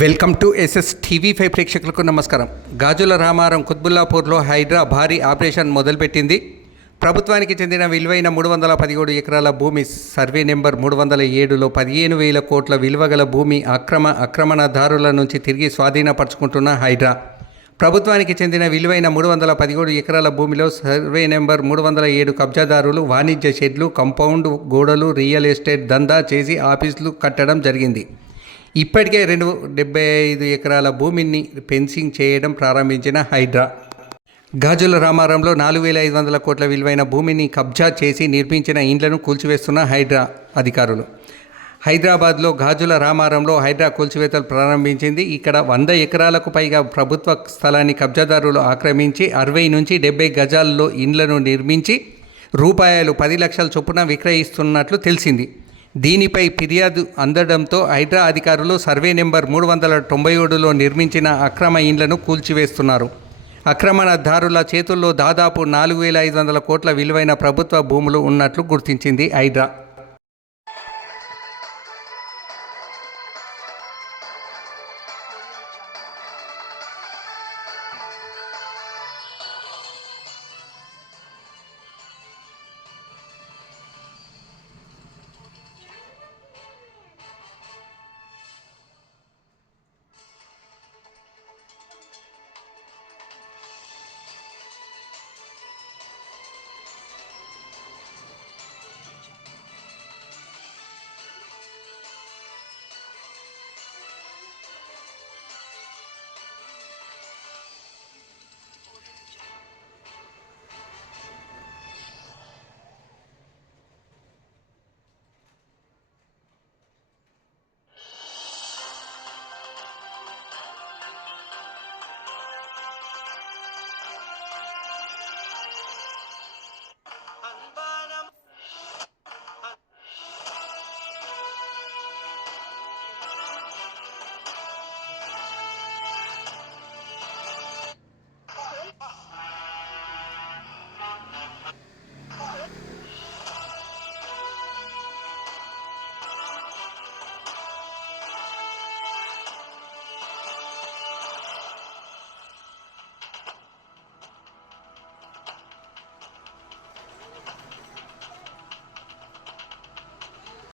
Welcome to SS TV5 ప్రేక్షకులకు నమస్కారం. గాజుల రామారం కుత్బుల్లాపూర్లో హైడ్రా భారీ ఆపరేషన్ మొదలుపెట్టింది. ప్రభుత్వానికి చెందిన విలువైన 317 ఎకరాల భూమి సర్వే నెంబర్ 307లో 15,000 కోట్ల విలువగల భూమి ఆక్రమణదారుల నుంచి తిరిగి స్వాధీనపరుచుకుంటున్న హైడ్రా. ప్రభుత్వానికి చెందిన విలువైన 317 ఎకరాల భూమిలో సర్వే నెంబర్ 307 కబ్జాదారులు వాణిజ్య షెడ్లు, కాంపౌండ్ గోడలు, రియల్ ఎస్టేట్ దందా చేసి ఆఫీసులు కట్టడం జరిగింది. ఇప్పటికే 75 ఎకరాల భూమిని ఫెన్సింగ్ చేయడం ప్రారంభించిన హైడ్రా గాజుల రామారంలో 4,500 కోట్ల విలువైన భూమిని కబ్జా చేసి నిర్మించిన ఇండ్లను కూల్చివేస్తున్న హైడ్రా అధికారులు. హైదరాబాద్లో గాజుల రామారంలో హైడ్రా కూల్చివేతలు ప్రారంభించింది. ఇక్కడ 100 ఎకరాలకు పైగా ప్రభుత్వ స్థలాన్ని కబ్జాదారులు ఆక్రమించి 60 నుంచి 70 గజాల్లో ఇండ్లను నిర్మించి రూపాయలు 10 లక్షల చొప్పున విక్రయిస్తున్నట్లు తెలిసింది. దీనిపై ఫిర్యాదు అందడంతో హైడ్రా అధికారులు సర్వే నెంబర్ 397లో నిర్మించిన అక్రమ ఇండ్లను కూల్చివేస్తున్నారు. ఆక్రమణదారుల చేతుల్లో దాదాపు 4,500 కోట్ల విలువైన ప్రభుత్వ భూములు ఉన్నట్లు గుర్తించింది హైడ్రా.